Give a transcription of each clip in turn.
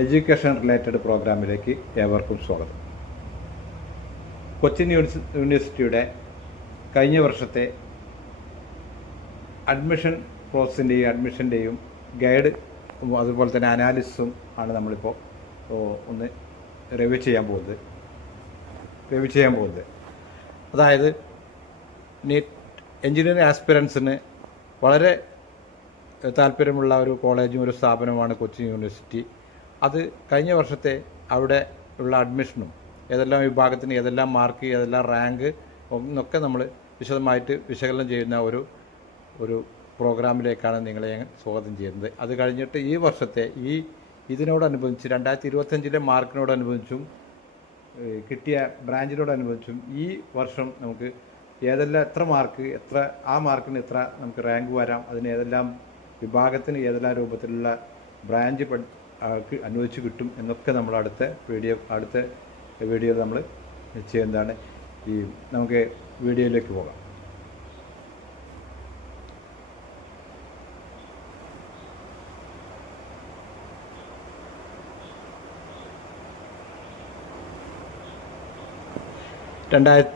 Education related പ്രോഗ്രാമിലേക്ക് ഏവർക്കും സ്വാഗതം. കൊച്ചിൻ യൂണിവേഴ്സിറ്റിയുടെ കഴിഞ്ഞ വർഷത്തെ അഡ്മിഷൻ പ്രോസസ്സിൻ്റെയും അഡ്മിഷൻ്റെയും ഗൈഡ് അതുപോലെ തന്നെ അനാലിസിസും ആണ് നമ്മളിപ്പോൾ ഒന്ന് റിവ്യൂ ചെയ്യാൻ പോകുന്നത്. അതായത് നീറ്റ് എഞ്ചിനീയറിംഗ് ആസ്പിറൻസിന് വളരെ താല്പര്യമുള്ള ഒരു കോളേജും ഒരു സ്ഥാപനമാണ് കൊച്ചിൻ യൂണിവേഴ്സിറ്റി. അത് കഴിഞ്ഞ വർഷത്തെ അവിടെ ഉള്ള അഡ്മിഷനും ഏതെല്ലാം വിഭാഗത്തിന് ഏതെല്ലാം മാർക്ക് ഏതെല്ലാം റാങ്ക് എന്നൊക്കെ നമ്മൾ വിശദമായിട്ട് വിശകലനം ചെയ്യുന്ന ഒരു പ്രോഗ്രാമിലേക്കാണ് നിങ്ങളെ സ്വാഗതം ചെയ്യുന്നത്. അത് കഴിഞ്ഞിട്ട് ഈ വർഷത്തെ ഇതിനോടനുബന്ധിച്ച് 2025 മാർക്കിനോടനുബന്ധിച്ചും കിട്ടിയ ബ്രാഞ്ചിനോടനുബന്ധിച്ചും ഈ വർഷം നമുക്ക് എത്ര മാർക്ക് ആ മാർക്കിന് എത്ര നമുക്ക് റാങ്ക് വരാം, അതിന് ഏതെല്ലാം വിഭാഗത്തിന് ഏതെല്ലാം രൂപത്തിലുള്ള ബ്രാഞ്ച് അനുവദിച്ച് കിട്ടും എന്നൊക്കെ നമ്മൾ അടുത്ത വീഡിയോയിൽ നമ്മൾ ചെയ്യുന്നതാണ്. നമുക്ക് വീഡിയോയിലേക്ക് പോകാം.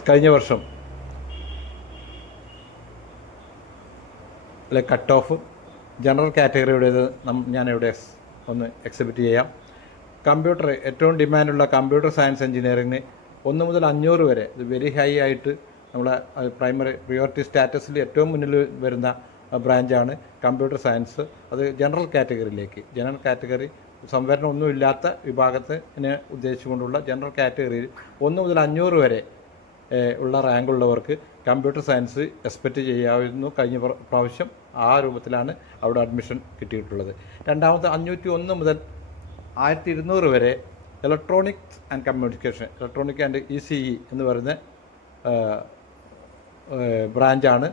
കഴിഞ്ഞ വർഷം കട്ട് ഓഫ് ജനറൽ കാറ്റഗറിയുടേത് ഞാനിവിടെ ഒന്ന് എക്സിബിറ്റ് ചെയ്യാം. കമ്പ്യൂട്ടർ ഏറ്റവും ഡിമാൻഡുള്ള കമ്പ്യൂട്ടർ സയൻസ് എഞ്ചിനീയറിങ്ങിന് 1 മുതൽ 500 വരെ ഇത് വെരി ഹൈ ആയിട്ട് നമ്മളെ പ്രൈമറി പ്രിയോറിറ്റി സ്റ്റാറ്റസിൽ ഏറ്റവും മുന്നിൽ വരുന്ന ബ്രാഞ്ചാണ് കമ്പ്യൂട്ടർ സയൻസ്. അത് ജനറൽ കാറ്റഗറി സംവരണം ഒന്നുമില്ലാത്ത വിഭാഗത്തിനെ ഉദ്ദേശിച്ചുകൊണ്ടുള്ള ജനറൽ കാറ്റഗറിയിൽ 1 മുതൽ 500 വരെ ഉള്ള റാങ്കുള്ളവർക്ക് കമ്പ്യൂട്ടർ സയൻസ് എക്സ്പെക്റ്റ് ചെയ്യാമായിരുന്നു. കഴിഞ്ഞ പ്രാവശ്യം ആ രൂപത്തിലാണ് അവിടെ അഡ്മിഷൻ കിട്ടിയിട്ടുള്ളത്. രണ്ടാമത്തെ 501 മുതൽ 1200 വരെ electronics and communication, electronic and ECE എന്ന് പറയുന്ന ബ്രാഞ്ചാണ്.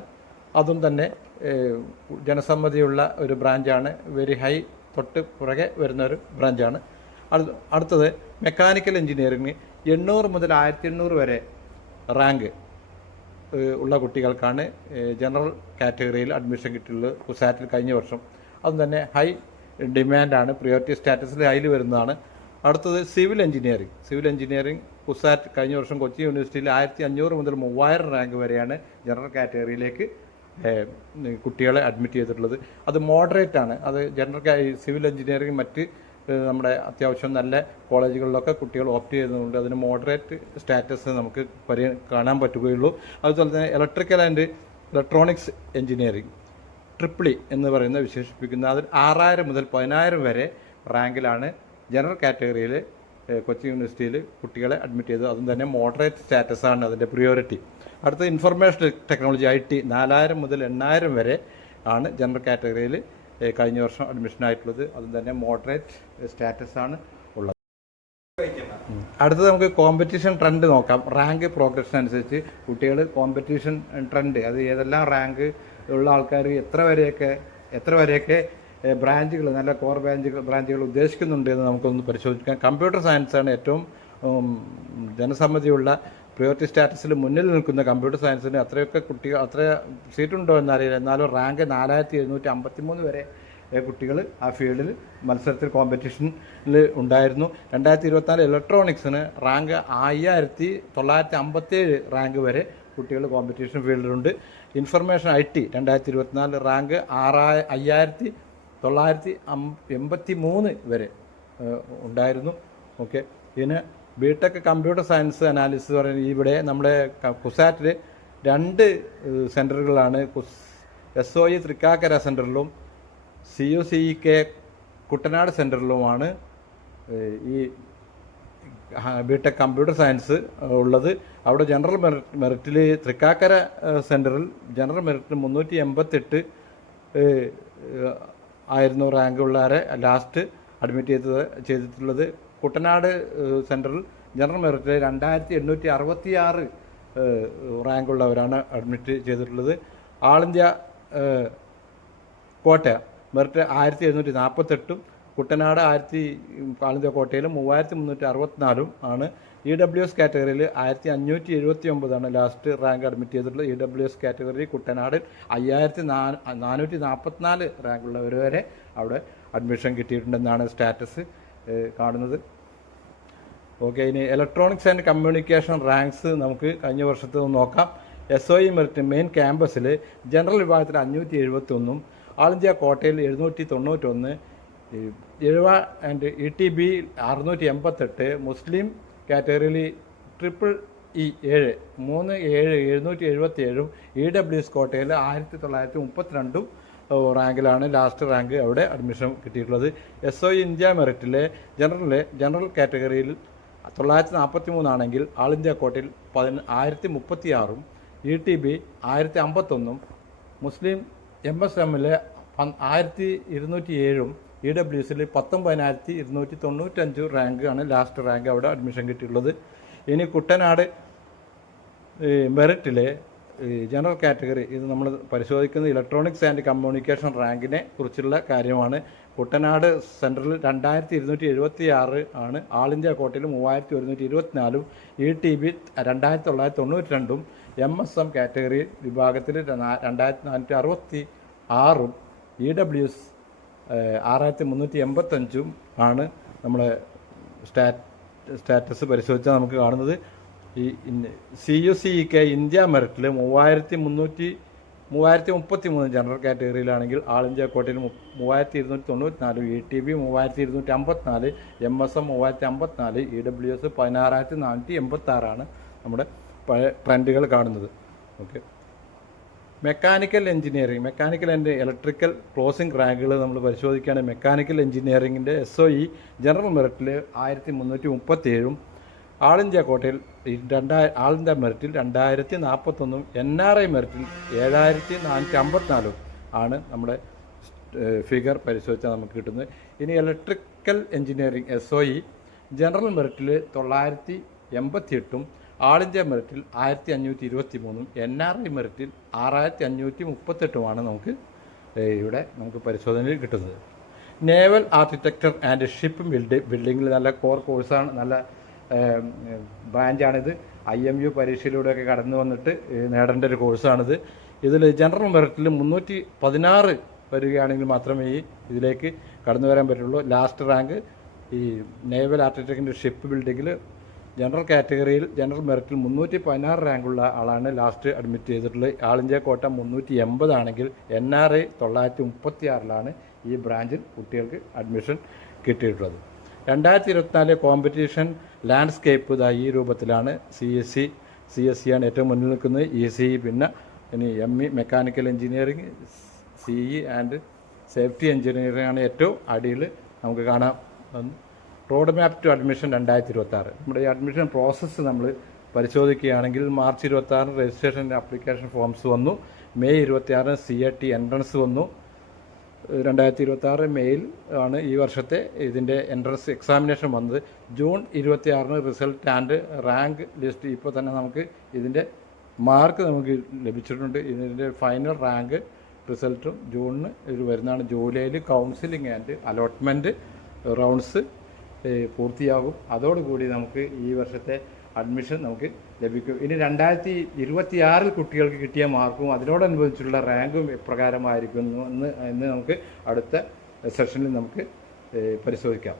അതും തന്നെ ജനസമ്മതിയുള്ള ഒരു ബ്രാഞ്ചാണ്. വെരി ഹൈ തൊട്ട് പുറകെ വരുന്ന ഒരു ബ്രാഞ്ചാണ്. അടുത്തത് മെക്കാനിക്കൽ എഞ്ചിനീയറിംഗ് 800 മുതൽ 1800 വരെ റാങ്ക് ഉള്ള കുട്ടികൾക്കാണ് ജനറൽ കാറ്റഗറിയിൽ അഡ്മിഷൻ കിട്ടിയുള്ളത് കുസാറ്റിൽ കഴിഞ്ഞ വർഷം. അതും തന്നെ ഹൈ ഡിമാൻഡാണ്, പ്രിയോറിറ്റി സ്റ്റാറ്റസിൽ ഹൈയിൽ വരുന്നതാണ്. അടുത്തത് സിവിൽ എഞ്ചിനീയറിംഗ് കുസാറ്റ് കഴിഞ്ഞ വർഷം കൊച്ചി യൂണിവേഴ്സിറ്റിയിൽ 1500 മുതൽ 3000 റാങ്ക് വരെയാണ് ജനറൽ കാറ്റഗറിയിലേക്ക് കുട്ടികളെ അഡ്മിറ്റ് ചെയ്തിട്ടുള്ളത്. അത് മോഡറേറ്റ് ആണ്. അത് സിവിൽ എഞ്ചിനീയറിംഗ് മറ്റ് നമ്മുടെ അത്യാവശ്യം നല്ല കോളേജുകളിലൊക്കെ കുട്ടികൾ ഓപ്റ്റ് ചെയ്യുന്നതുകൊണ്ട് അതിന് മോഡറേറ്റ് സ്റ്റാറ്റസ് നമുക്ക് കാണാൻ പറ്റുകയുള്ളൂ. അതുപോലെ തന്നെ electrical and electronics engineering triple E എന്ന് പറയുന്ന വിശേഷിപ്പിക്കുന്ന അതിൽ 6000 മുതൽ 10000 വരെ റാങ്കിലാണ് ജനറൽ കാറ്റഗറിയിൽ കൊച്ചി യൂണിവേഴ്സിറ്റിയിൽ കുട്ടികളെ അഡ്മിറ്റ് ചെയ്തത്. അതും തന്നെ മോഡറേറ്റ് സ്റ്റാറ്റസാണ് അതിൻ്റെ പ്രിയോറിറ്റി. അടുത്ത ഇൻഫർമേഷൻ ടെക്നോളജി IT 4000 മുതൽ 8000 വരെ ആണ് ജനറൽ കാറ്റഗറിയിൽ കഴിഞ്ഞ വർഷം അഡ്മിഷനായിട്ടുള്ളത്. അതും തന്നെ മോഡറേറ്റ് സ്റ്റാറ്റസാണ് ഉള്ളത്. അടുത്തത് നമുക്ക് കോമ്പറ്റീഷൻ ട്രെൻഡ് നോക്കാം. റാങ്ക് പ്രോഗ്രഷൻ അനുസരിച്ച് കുട്ടികൾ കോമ്പറ്റീഷൻ ട്രെൻഡ്, അത് ഏതെല്ലാം റാങ്ക് ഉള്ള ആൾക്കാർ എത്ര വരെയൊക്കെ ബ്രാഞ്ചുകൾ നല്ല കോർ ബ്രാഞ്ചുകൾ ഉദ്ദേശിക്കുന്നുണ്ട് എന്ന് നമുക്കൊന്ന് പരിശോധിക്കാം. കമ്പ്യൂട്ടർ സയൻസാണ് ഏറ്റവും ജനസമ്മതിയുള്ള പ്രിയോറിറ്റി സ്റ്റാറ്റസിൽ മുന്നിൽ നിൽക്കുന്ന കമ്പ്യൂട്ടർ സയൻസിന് അത്ര സീറ്റുണ്ടോ എന്നറിയില്ല. എന്നാലും റാങ്ക് 4753 വരെ കുട്ടികൾ ആ ഫീൽഡിൽ മത്സരത്തിൽ കോമ്പറ്റീഷനിൽ ഉണ്ടായിരുന്നു. 2024 ഇലക്ട്രോണിക്സിന് റാങ്ക് 5957 റാങ്ക് വരെ കുട്ടികൾ കോമ്പറ്റീഷൻ ഫീൽഡിലുണ്ട്. ഇൻഫർമേഷൻ IT 2024 റാങ്ക് 5983 വരെ ഉണ്ടായിരുന്നു. ഓക്കെ, ഇതിന് ബിടെക് കമ്പ്യൂട്ടർ സയൻസ് അനാലിസിസ് പറയുന്നത് ഇവിടെ നമ്മുടെ കുസാറ്റിൽ 2 സെൻറ്ററുകളാണ്. SOE തൃക്കാക്കര സെൻറ്ററിലും CUCEK കുട്ടനാട് സെൻറ്ററിലുമാണ് ഈ ബിടെക് കമ്പ്യൂട്ടർ സയൻസ് ഉള്ളത്. അവിടെ ജനറൽ മെറിറ്റിൽ തൃക്കാക്കര സെൻറ്ററിൽ ജനറൽ മെറിറ്റിൽ 388 ആയിരുന്നു റാങ്ക് ഉള്ളവരെ ലാസ്റ്റ് അഡ്മിറ്റ് ചെയ്തിട്ടുള്ളത്. കുട്ടനാട് സെൻറ്ററിൽ ജനറൽ മെറിറ്റിൽ 2866 റാങ്കുള്ളവരാണ് അഡ്മിറ്റ് ചെയ്തിട്ടുള്ളത്. ആൾ India Kottayam merit 1748 Kuttanad all India കോട്ടയിൽ 3364 ആണ്. EWS കാറ്റഗറിയിൽ 1579 ലാസ്റ്റ് റാങ്ക് അഡ്മിറ്റ് ചെയ്തിട്ടുള്ളത്. EWS കാറ്റഗറി കുട്ടനാട് 5444 റാങ്കുള്ളവർ വരെ അവിടെ അഡ്മിഷൻ കിട്ടിയിട്ടുണ്ടെന്നാണ് സ്റ്റാറ്റസ്. കാണുന്നത്. ഓക്കെ, ഇനി ഇലക്ട്രോണിക്സ് ആൻഡ് കമ്മ്യൂണിക്കേഷൻ റാങ്ക്സ് നമുക്ക് കഴിഞ്ഞ വർഷത്തെ നോക്കാം. SOE മെറിറ്റ് മെയിൻ ക്യാമ്പസിൽ ജനറൽ വിഭാഗത്തിൽ 571, ആൾ ഇന്ത്യ കോട്ടയിൽ 791, എഴുവ ആൻഡ് ETB 688, മുസ്ലിം കാറ്റഗറിയിൽ EEE 777, EWS കോട്ടയിൽ 1932 റാങ്കിലാണ് ലാസ്റ്റ് റാങ്ക് അവിടെ അഡ്മിഷൻ കിട്ടിയിട്ടുള്ളത്. SOE ഇന്ത്യ മെറിറ്റിലെ ജനറൽ കാറ്റഗറിയിൽ 943 ആണെങ്കിൽ ആൾ ഇന്ത്യ കോട്ടയിൽ 1036, ETB 1051, മുസ്ലിം MSMലെ 1207, EWSൽ 19,295 റാങ്കാണ് ലാസ്റ്റ് റാങ്ക് അവിടെ അഡ്മിഷൻ കിട്ടിയിട്ടുള്ളത്. ഇനി കുട്ടനാട് മെറിറ്റിലെ ജനറൽ കാറ്റഗറി, ഇത് നമ്മൾ പരിശോധിക്കുന്നത് ഇലക്ട്രോണിക്സ് ആൻഡ് കമ്മ്യൂണിക്കേഷൻ റാങ്കിനെ കുറിച്ചുള്ള കാര്യമാണ്. കുട്ടനാട് സെൻട്രൽ 2276 ആണ്, ആൾ ഇന്ത്യ കോട്ടയിൽ 3124, ETB 2992, MSM കാറ്റഗറി വിഭാഗത്തിൽ 2466, EWS 6385 ആണ് നമ്മുടെ സ്റ്റാറ്റസ് പരിശോധിച്ചാൽ നമുക്ക് കാണുന്നത്. ഈ CUCEK ഇന്ത്യ മെറിറ്റിൽ 3033 ജനറൽ കാറ്റഗറിയിലാണെങ്കിൽ ആൾ ഇന്ത്യ കോട്ടയിൽ 3294, ETB 3254, MSM 3054, EWS 16486 ആണ് നമ്മുടെ പഴയ ട്രെൻഡുകൾ കാണുന്നത്. Okay, mechanical and electrical closing റാങ്കുകൾ നമ്മൾ പരിശോധിക്കുകയാണെങ്കിൽ മെക്കാനിക്കൽ എഞ്ചിനീയറിങ്ങിൻ്റെ SOE ജനറൽ മെറിറ്റിൽ 1337, ആൾ ഇന്ത്യ കോട്ടയിൽ ആൾ ഇന്ത്യ മെറിറ്റിൽ 2041, NRI മെറിറ്റിൽ 7454 ആണ് നമ്മുടെ ഫിഗർ പരിശോധിച്ചാൽ നമുക്ക് കിട്ടുന്നത്. ഇനി ഇലക്ട്രിക്കൽ എഞ്ചിനീയറിംഗ് SOE ജനറൽ മെറിറ്റിൽ 988, ആൾ ഇന്ത്യ മെറിറ്റിൽ 1523, NRI മെറിറ്റിൽ 6538 നമുക്ക് ഇവിടെ നമുക്ക് കിട്ടുന്നത്. നേവൽ ആർക്കിടെക്ചർ ആൻഡ് ഷിപ്പ് ബിൽഡിങ്ങിൽ നല്ല കോഴ്സാണ്, നല്ല ബ്രാഞ്ചാണിത്. IMU പരീക്ഷയിലൂടെയൊക്കെ കടന്നു വന്നിട്ട് നേടേണ്ട ഒരു കോഴ്സാണിത്. ഇതിൽ ജനറൽ മെറിറ്റിൽ 316 വരികയാണെങ്കിൽ മാത്രമേ ഇതിലേക്ക് കടന്നു വരാൻ പറ്റുള്ളൂ. ലാസ്റ്റ് റാങ്ക് ഈ നേവൽ ആർക്കിടെക്ചറിൻ്റെ ഷിപ്പ് ബിൽഡിങ്ങിൽ ജനറൽ കാറ്റഗറിയിൽ ജനറൽ മെറിറ്റിൽ 316 റാങ്കുള്ള ആളാണ് ലാസ്റ്റ് അഡ്മിറ്റ് ചെയ്തിട്ടുള്ളത്. ആൾ ഇന്ത്യ കോട്ട 380 ആണെങ്കിൽ NRI 936 ഈ ബ്രാഞ്ചിൽ കുട്ടികൾക്ക് അഡ്മിഷൻ കിട്ടിയിട്ടുള്ളത്. 2024 കോമ്പറ്റീഷൻ ലാൻഡ്സ്കേപ്പ് ഈ രൂപത്തിലാണ്. CSE ആണ് ഏറ്റവും മുന്നിൽ നിൽക്കുന്നത്, ECE, പിന്നെ ഇനി ME mechanical engineering, CE and safety engineering ആണ് ഏറ്റവും അടിയിൽ നമുക്ക് കാണാം. റോഡ് മാപ്പ് ടു അഡ്മിഷൻ 2026 നമ്മുടെ ഈ അഡ്മിഷൻ പ്രോസസ്സ് നമ്മൾ പരിശോധിക്കുകയാണെങ്കിൽ മാർച്ച് 26 രജിസ്ട്രേഷൻ ആപ്ലിക്കേഷൻ ഫോംസ് വന്നു, മെയ് 26 CAT എൻട്രൻസ് വന്നു. 2026 മെയിൽ ആണ് ഈ വർഷത്തെ ഇതിൻ്റെ എൻട്രൻസ് എക്സാമിനേഷൻ വന്നത്. June 26 result and rank list ഇപ്പോൾ തന്നെ നമുക്ക് ഇതിൻ്റെ മാർക്ക് നമുക്ക് ലഭിച്ചിട്ടുണ്ട്. ഇതിൻ്റെ ഫൈനൽ റാങ്ക് റിസൾട്ടും ജൂണിന് ഇത് വരുന്നതാണ്. ജൂലൈയിൽ കൗൺസിലിംഗ് ആൻഡ് അലോട്ട്മെൻറ്റ് റൗണ്ട്സ് പൂർത്തിയാകും. അതോടുകൂടി നമുക്ക് ഈ വർഷത്തെ അഡ്മിഷൻ നമുക്ക് ലഭിക്കും. ഇനി 2026 കുട്ടികൾക്ക് കിട്ടിയ മാർക്കും അതിനോടനുബന്ധിച്ചുള്ള റാങ്കും എപ്രകാരമായിരിക്കും എന്ന് നമുക്ക് അടുത്ത സെഷനിൽ നമുക്ക് പരിശോധിക്കാം.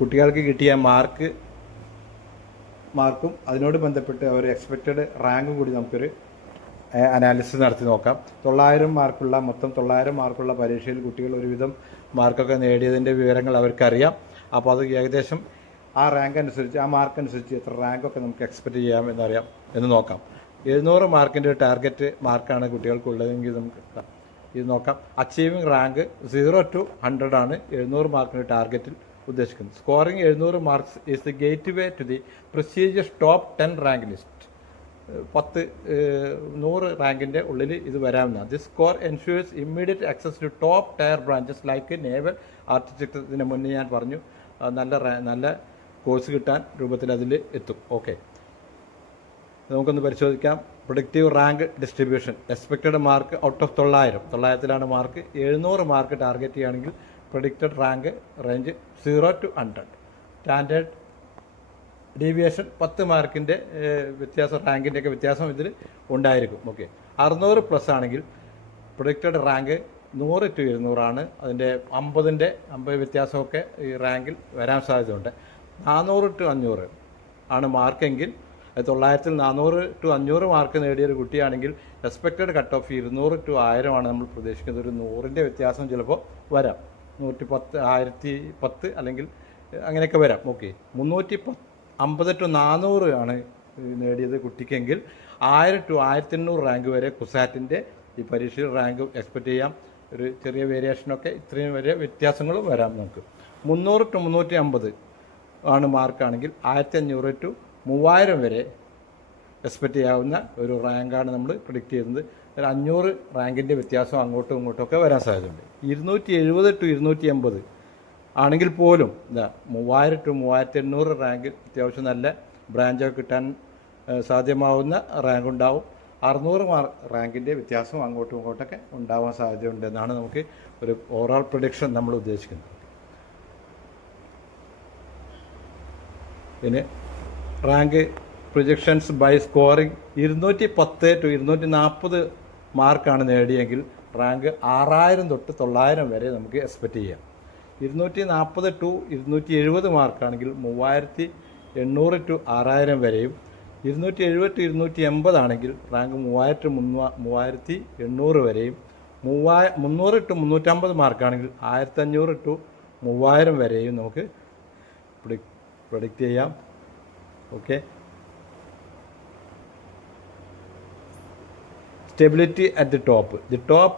കുട്ടികൾക്ക് കിട്ടിയ മാർക്കും അതിനോട് ബന്ധപ്പെട്ട് അവർ എക്സ്പെക്റ്റഡ് റാങ്കും കൂടി നമുക്കൊരു അനാലിസിസ് നടത്തി നോക്കാം. 900 മാർക്കുള്ള പരീക്ഷയിൽ കുട്ടികൾ ഒരുവിധം മാർക്കൊക്കെ നേടിയതിൻ്റെ വിവരങ്ങൾ അവർക്കറിയാം. അപ്പോൾ അത് ഏകദേശം ആ റാങ്ക് അനുസരിച്ച്, ആ മാർക്ക് അനുസരിച്ച് എത്ര റാങ്കൊക്കെ നമുക്ക് എക്സ്പെക്റ്റ് ചെയ്യാം എന്നറിയാം എന്ന് നോക്കാം. 700 മാർക്കിൻ്റെ ടാർഗറ്റ് മാർക്കാണ് കുട്ടികൾക്കുള്ളതെങ്കിൽ നമുക്ക് ഇത് നോക്കാം. അച്ചീവിങ് റാങ്ക് 0 to 100 ആണ് 700 മാർക്കിൻ്റെ ടാർഗറ്റിൽ ഉദ്ദേശിക്കുന്നത്. Scoring 700 marks is the gateway to the prestigious top 10 rank list. 100 റാങ്കിൻ്റെ ഉള്ളിൽ ഇത് വരാമെന്നാണ്. This score ensures immediate access to top tier branches like naval architecture. ഇതിന് മുന്നേ ഞാൻ പറഞ്ഞു നല്ല കോഴ്സ് കിട്ടാൻ രൂപത്തിൽ അതിൽ എത്തും. ഓക്കെ, നമുക്കൊന്ന് പരിശോധിക്കാം. Productive rank distribution. Expected mark out of 900 mark. 700 mark target ചെയ്യുകയാണെങ്കിൽ predicted rank range 0 to 100. Standard deviation 10 മാർക്കിൻ്റെ വ്യത്യാസം, റാങ്കിൻ്റെയൊക്കെ വ്യത്യാസം ഇതിൽ ഉണ്ടായിരിക്കും. ഓക്കെ, 600+ ആണെങ്കിൽ പ്രൊഡിക്റ്റഡ് റാങ്ക് 100 to 200 അതിൻ്റെ 50 വ്യത്യാസമൊക്കെ ഈ റാങ്കിൽ വരാൻ സാധ്യതയുണ്ട്. 400 to 500 ആണ് മാർക്കെങ്കിൽ 900 400 to 500 മാർക്ക് നേടിയൊരു കുട്ടിയാണെങ്കിൽ എക്സ്പെക്റ്റഡ് കട്ട് ഓഫ് 200 to 1000 ആണ് നമ്മൾ പ്രതീക്ഷിക്കുന്നത്. ഒരു 100ൻ്റെ വ്യത്യാസം ചിലപ്പോൾ വരാം, 110 1010 അല്ലെങ്കിൽ അങ്ങനെയൊക്കെ വരാം. ഓക്കെ, 350 to 400 ആണ് നേടിയത് കുട്ടിക്കെങ്കിൽ 1000 to 1800 റാങ്ക് വരെ കുസാറ്റിൻ്റെ ഈ പരീക്ഷയിൽ റാങ്ക് എക്സ്പെക്റ്റ് ചെയ്യാം. ഒരു ചെറിയ വേരിയേഷനൊക്കെ ഇത്രയും വരെ വ്യത്യാസങ്ങളും വരാം നമുക്ക്. 300 to 350 ആണ് മാർക്കാണെങ്കിൽ 1500 to 3000 വരെ എക്സ്പെക്റ്റ് ചെയ്യാവുന്ന ഒരു റാങ്കാണ് നമ്മൾ പ്രിഡിക്റ്റ് ചെയ്യുന്നത്. ഒരു 500 റാങ്കിൻ്റെ വ്യത്യാസം അങ്ങോട്ടും ഇങ്ങോട്ടുമൊക്കെ വരാൻ സാധ്യതയുണ്ട്. 270 to 280 ആണെങ്കിൽ പോലും 3000 to 3800 റാങ്ക് അത്യാവശ്യം നല്ല ബ്രാഞ്ചൊക്കെ കിട്ടാൻ സാധ്യമാവുന്ന റാങ്ക് ഉണ്ടാവും. 600 റാങ്കിൻ്റെ വ്യത്യാസം അങ്ങോട്ടും ഇങ്ങോട്ടൊക്കെ ഉണ്ടാവാൻ സാധ്യതയുണ്ടെന്നാണ് നമുക്ക് ഒരു ഓവറോൾ പ്രൊഡിക്ഷൻ നമ്മൾ ഉദ്ദേശിക്കുന്നത്. പിന്നെ rank projections by scoring 210 to 240 മാർക്കാണ് നേടിയെങ്കിൽ റാങ്ക് 6000 തൊട്ട് 900 വരെ നമുക്ക് എക്സ്പെക്റ്റ് ചെയ്യാം. 240 to 270 മാർക്കാണെങ്കിൽ 3800 to 6000 വരെയും, 270 to 280 ആണെങ്കിൽ റാങ്ക് 3000 to 3800 വരെയും, 300 to 350 മാർക്കാണെങ്കിൽ 1500 to 3000 വരെയും നമുക്ക് പ്രൊഡിക്റ്റ് ചെയ്യാം. Okay, stability at the top. The top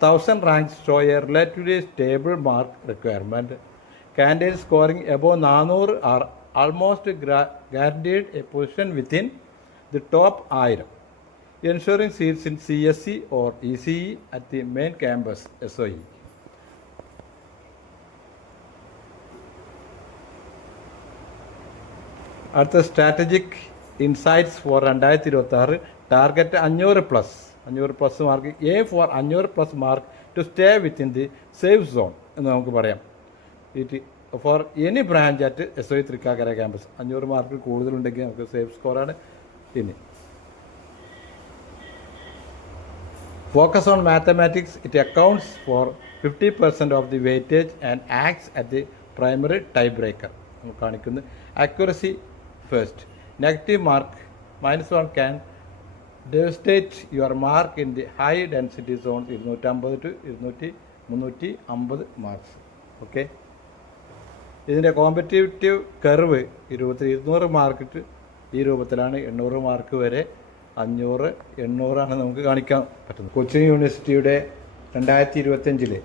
1000 ranks show a relatively stable mark requirement. Candidates scoring above 400 are almost guaranteed a position within the top 1000, ensuring seats in CSE or ECE at the main campus SOE. അടുത്ത strategic insights for 2026 target 500+ mark. For 500+ mark to stay within the safe zone എന്ന് നമുക്ക് പറയാം. It for any branch at SOE Thrikkakara campus 500 മാർക്കിൽ കൂടുതലുണ്ടെങ്കിൽ നമുക്ക് safe സ്കോറാണ്. ഇനി focus on mathematics. It accounts for 50% of the weightage and acts at the primary tie breaker. നമുക്ക് കാണിക്കുന്നു accuracy first. Negative mark -1 can devastate your mark in the high density zones 250 to 350 marks. Okay, ഇതിൻ്റെ competitive curve 200 mark ഈ രൂപത്തിലാണ്. 800 mark വരെ 500 800 ആണ് നമുക്ക് കാണിക്കാൻ പറ്റുന്നത്. കൊച്ചിൻ യൂണിവേഴ്സിറ്റിയുടെ 2025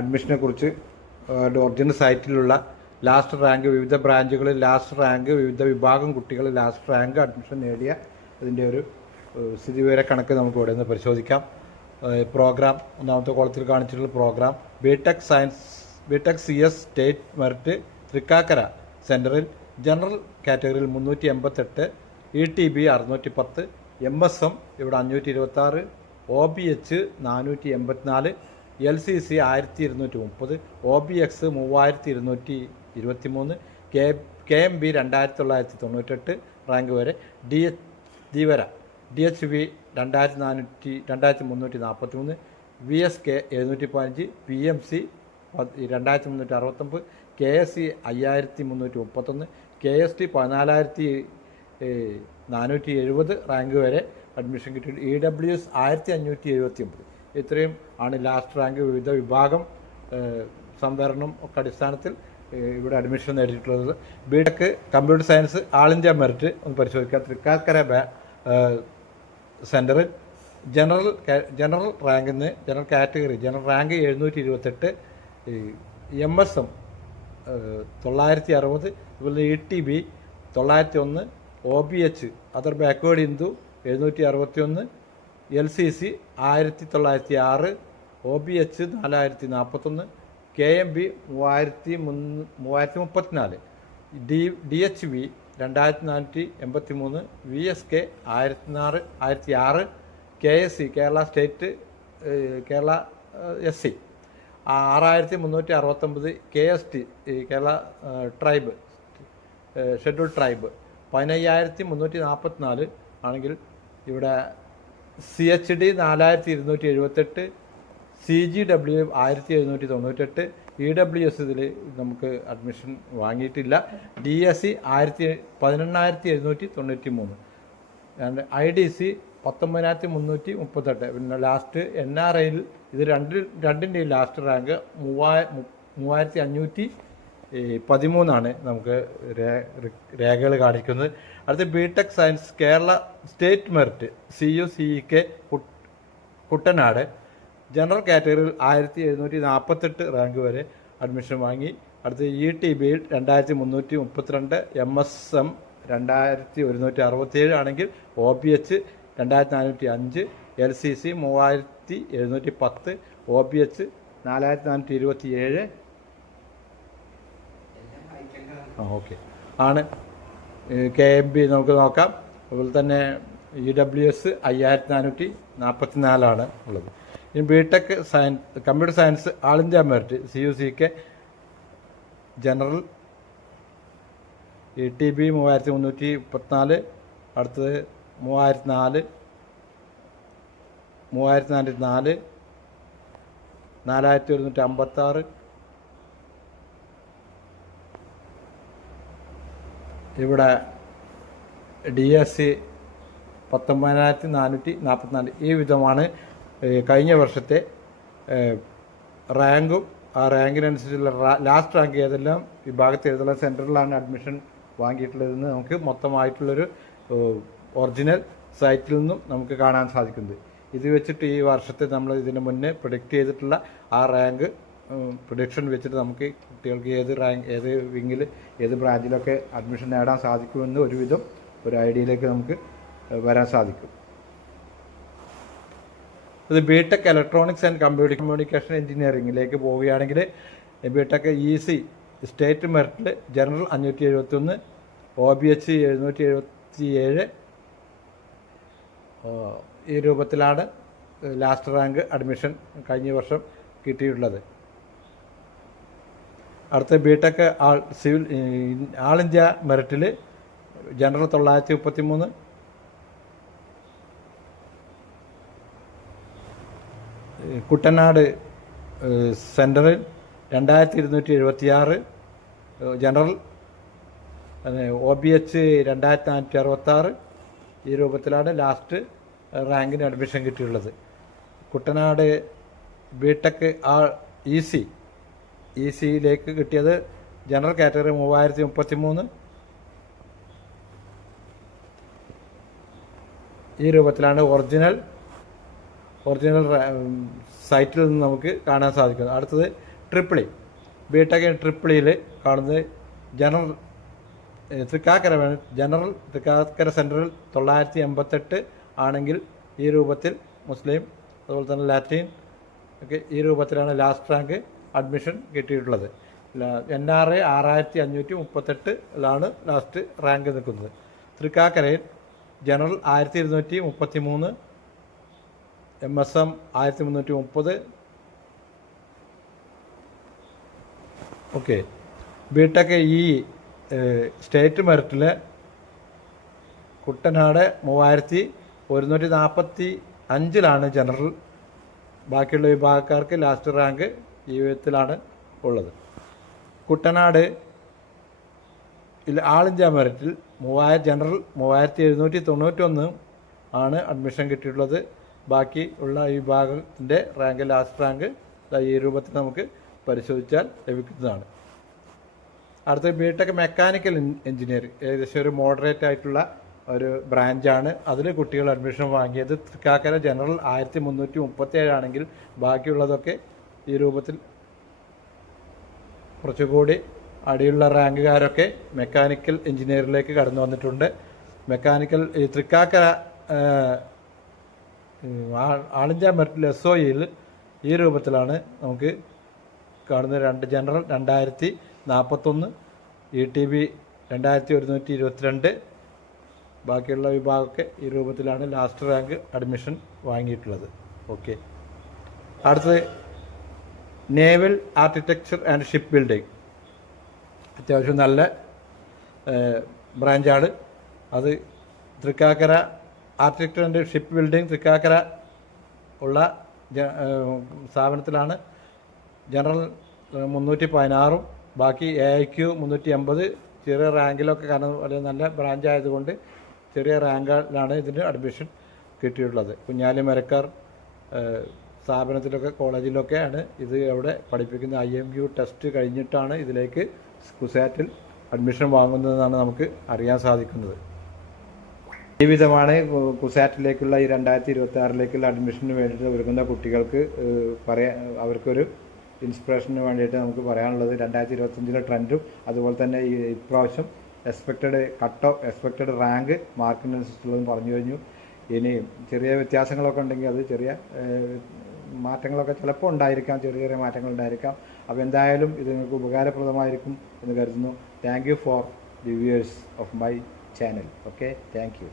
അഡ്മിഷനെ കുറിച്ച് ഒറിജിനൽ സൈറ്റിലുള്ള ലാസ്റ്റ് റാങ്ക്, വിവിധ ബ്രാഞ്ചുകളിൽ ലാസ്റ്റ് റാങ്ക്, വിവിധ വിഭാഗം കുട്ടികൾ ലാസ്റ്റ് റാങ്ക് അഡ്മിഷൻ നേടിയ അതിൻ്റെ ഒരു സ്ഥിതിവിവര കണക്ക് നമുക്ക് ഇവിടെ നിന്ന് പരിശോധിക്കാം. പ്രോഗ്രാം ഒന്നാമത്തെ കോളത്തിൽ കാണിച്ചിട്ടുള്ള program BTech CS state merit Thrikkakara സെൻറ്ററിൽ ജനറൽ കാറ്റഗറിയിൽ 388, ETB 610, MSM ഇവിടെ 526, OBH 484, LCC 1230, OBX 3223, KMB 2998 rank വരെ, DHV 2343, VSK 715, PMC 2369, KSC 5331, KST 14470 rank വരെ അഡ്മിഷൻ കിട്ടിയിട്ട് EWS 1579. ഇത്രയും ആണ് ലാസ്റ്റ് റാങ്ക്. വിവിധ വിഭാഗം സംവരണം ഒക്കെ അടിസ്ഥാനത്തിൽ ഇവിടെ അഡ്മിഷൻ നേടിയിട്ടുള്ളത്. BTech computer science all India merit ഒന്ന് പരിശോധിക്കാം. തൃക്കാക്കര സെൻറ്ററിൽ ജനറൽ റാങ്കിന് general category general rank 728, MSM 960, അതുപോലെ ETB 901, OBH other backward Hindu 761, LCC 1906, OBH 4041, KMB 3034, DHV 2483, VSK 1006, KSC Kerala state Kerala SC 6369, KST Kerala tribe schedule tribe 15344 ആണെങ്കിൽ ഇവിടെ CHD 4278, CGW 1798, EWS ഇതിൽ നമുക്ക് admission വാങ്ങിയിട്ടില്ല. DSC 18,793, IDC 19,338. പിന്നെ ലാസ്റ്റ് NRIയിൽ ഇത് രണ്ടിൻ്റെയും ലാസ്റ്റ് റാങ്ക് 3,513 നമുക്ക് രേഖകൾ കാണിക്കുന്നത്. അടുത്ത് BTech science Kerala state merit CUCEK Kuttanad general കാറ്റഗറിയിൽ 1748 റാങ്ക് വരെ അഡ്മിഷൻ വാങ്ങി. അടുത്ത് ETBയിൽ 2332, MSM 2167 ആണെങ്കിൽ OBH 2405, LCC 3710, OBH 4427 ഓക്കെ ആണ്. KMB നമുക്ക് നോക്കാം. അതുപോലെ തന്നെ EWS 5444 ഉള്ളത്. ഇനി BTech science computer science all India merit CUCK general ETB 3334, അടുത്തത് 3004, 4056, ഇവിടെ DSC 19444. ഈ വിധമാണ് കഴിഞ്ഞ വർഷത്തെ റാങ്കും ആ റാങ്കിനനുസരിച്ചുള്ള ലാസ്റ്റ് റാങ്ക് ഏതെല്ലാം വിഭാഗത്തിൽ ഏതെല്ലാം സെൻറ്ററിലാണ് അഡ്മിഷൻ വാങ്ങിയിട്ടുള്ളതെന്ന് നമുക്ക് മൊത്തമായിട്ടുള്ളൊരു ഒറിജിനൽ സൈറ്റിൽ നിന്നും നമുക്ക് കാണാൻ സാധിക്കുന്നത്. ഇത് വെച്ചിട്ട് ഈ വർഷത്തെ നമ്മൾ ഇതിന് മുന്നേ പ്രൊഡിക്റ്റ് ചെയ്തിട്ടുള്ള ആ റാങ്ക് പ്രൊഡിക്ഷൻ വെച്ചിട്ട് നമുക്ക് കുട്ടികൾക്ക് ഏത് റാങ്ക് ഏത് വിങ്ങിൽ ഏത് ബ്രാഞ്ചിലൊക്കെ അഡ്മിഷൻ നേടാൻ സാധിക്കുമെന്ന് ഒരുവിധം ഒരു ഐഡിയയിലേക്ക് നമുക്ക് വരാൻ സാധിക്കും. ഇത് BTech ഇലക്ട്രോണിക്സ് ആൻഡ് കമ്മ്യൂണിക്കേഷൻ എഞ്ചിനീയറിംഗിലേക്ക് പോവുകയാണെങ്കിൽ BTech EC സ്റ്റേറ്റ് മെറിറ്റിൽ ജനറൽ 571, OBH 777 ഈ രൂപത്തിലാണ് ലാസ്റ്റ് റാങ്ക് അഡ്മിഷൻ കഴിഞ്ഞ വർഷം കിട്ടിയിട്ടുള്ളത്. അടുത്ത BTech സിവിൽ ആൾ ഇന്ത്യ മെറിറ്റിൽ ജനറൽ 933, കുട്ടനാട് സെൻറ്ററിൽ 2276, ജനറൽ OBH 2466 ഈ രൂപത്തിലാണ് ലാസ്റ്റ് റാങ്കിന് അഡ്മിഷൻ കിട്ടിയിട്ടുള്ളത്. കുട്ടനാട് BTech ECയിലേക്ക് കിട്ടിയത് ജനറൽ കാറ്റഗറി 3033 ഈ രൂപത്തിലാണ് ഒറിജിനൽ സൈറ്റിൽ നിന്ന് നമുക്ക് കാണാൻ സാധിക്കുന്നത്. അടുത്തത് ട്രിപ്പിളി BTech ട്രിപ്പിളിയിൽ കാണുന്നത് ജനറൽ തൃക്കാക്കര സെൻറ്ററിൽ 988 ആണെങ്കിൽ ഈ രൂപത്തിൽ മുസ്ലിം അതുപോലെ തന്നെ ലാറ്റിൻ ഒക്കെ ഈ രൂപത്തിലാണ് ലാസ്റ്റ് റാങ്ക് അഡ്മിഷൻ കിട്ടിയിട്ടുള്ളത്. NRI 6538 ലാസ്റ്റ് റാങ്ക് നിൽക്കുന്നത്. തൃക്കാക്കരയിൽ general 1233, MSM 1330. Okay. BTech state മെറിറ്റിൽ കുട്ടനാട് 3145 ജനറൽ. ബാക്കിയുള്ള വിഭാഗക്കാർക്ക് ലാസ്റ്റ് റാങ്ക് ഈ വിധത്തിലാണ് ഉള്ളത്. കുട്ടനാട് ആൾ ഇന്ത്യ മെറിറ്റിൽ ജനറൽ 3791 അഡ്മിഷൻ കിട്ടിയിട്ടുള്ളത്. ബാക്കി ഉള്ള ഈ വിഭാഗത്തിൻ്റെ റാങ്ക് ലാസ്റ്റ് റാങ്ക് ഈ രൂപത്തിൽ നമുക്ക് പരിശോധിച്ചാൽ ലഭിക്കുന്നതാണ്. അടുത്ത BTech മെക്കാനിക്കൽ എഞ്ചിനീയറിംഗ് ഏകദേശം ഒരു മോഡറേറ്റ് ആയിട്ടുള്ള ഒരു ബ്രാഞ്ചാണ്. അതിൽ കുട്ടികൾ അഡ്മിഷൻ വാങ്ങിയത് തൃക്കാക്കര ജനറൽ 1337 ആണെങ്കിൽ ബാക്കിയുള്ളതൊക്കെ ഈ രൂപത്തിൽ കുറച്ചുകൂടി അടിയുള്ള റാങ്കുകാരൊക്കെ മെക്കാനിക്കൽ എഞ്ചിനീയറിംഗിലേക്ക് കടന്നു വന്നിട്ടുണ്ട്. മെക്കാനിക്കൽ തൃക്കാക്കര ആൾ ഇന്ത്യ മെറിറ്റിൽ SOEയിൽ ഈ രൂപത്തിലാണ് നമുക്ക് കാണുന്നത്. ജനറൽ 2041, ETB 2122, ബാക്കിയുള്ള വിഭാഗമൊക്കെ ഈ രൂപത്തിലാണ് ലാസ്റ്റ് റാങ്ക് അഡ്മിഷൻ വാങ്ങിയിട്ടുള്ളത്. ഓക്കെ. അടുത്തത് naval architecture and ship building അത്യാവശ്യം നല്ല ബ്രാഞ്ചാണ്. അത് Thrikkakara architecture and ship building Thrikkakara ഉള്ള സ്ഥാപനത്തിലാണ്. ജനറൽ 316 ബാക്കി AIQ 380. ചെറിയ റാങ്കിലൊക്കെ, കാരണം വളരെ നല്ല ബ്രാഞ്ച് ആയതുകൊണ്ട് ചെറിയ റാങ്കിലാണ് ഇതിന് അഡ്മിഷൻ കിട്ടിയിട്ടുള്ളത്. കുഞ്ഞാലി മരക്കാർ സ്ഥാപനത്തിലൊക്കെ കോളേജിലൊക്കെയാണ് ഇത് അവിടെ പഠിപ്പിക്കുന്ന. IMU ടെസ്റ്റ് കഴിഞ്ഞിട്ടാണ് ഇതിലേക്ക് കുസാറ്റിൽ അഡ്മിഷൻ വാങ്ങുന്നതെന്നാണ് നമുക്ക് അറിയാൻ സാധിക്കുന്നത്. ഈ വിധമാണ് കുസാറ്റിലേക്കുള്ള ഈ 2026 അഡ്മിഷന് വേണ്ടിയിട്ട് ഒരുങ്ങുന്ന കുട്ടികൾക്ക് അവർക്കൊരു ഇൻസ്പിറേഷന് വേണ്ടിയിട്ട് നമുക്ക് പറയാനുള്ളത്. 2025 ട്രെൻഡും അതുപോലെ തന്നെ ഈ ഇപ്രാവശ്യം എക്സ്പെക്റ്റഡ് റാങ്ക് മാർക്കിനനുസരിച്ചുള്ളതും പറഞ്ഞു കഴിഞ്ഞു. ഇനി ചെറിയ വ്യത്യാസങ്ങളൊക്കെ ഉണ്ടെങ്കിൽ അത് ചെറിയ മാറ്റങ്ങളൊക്കെ ചിലപ്പോൾ ഉണ്ടായിരിക്കാം, ചെറിയ ചെറിയ മാറ്റങ്ങൾ ഉണ്ടായിരിക്കാം. അപ്പോൾ എന്തായാലും ഇത് നിങ്ങൾക്ക് ഉപകാരപ്രദമായിരിക്കും എന്ന് കരുതുന്നു. Thank you for the viewers of my channel. Okay, thank you.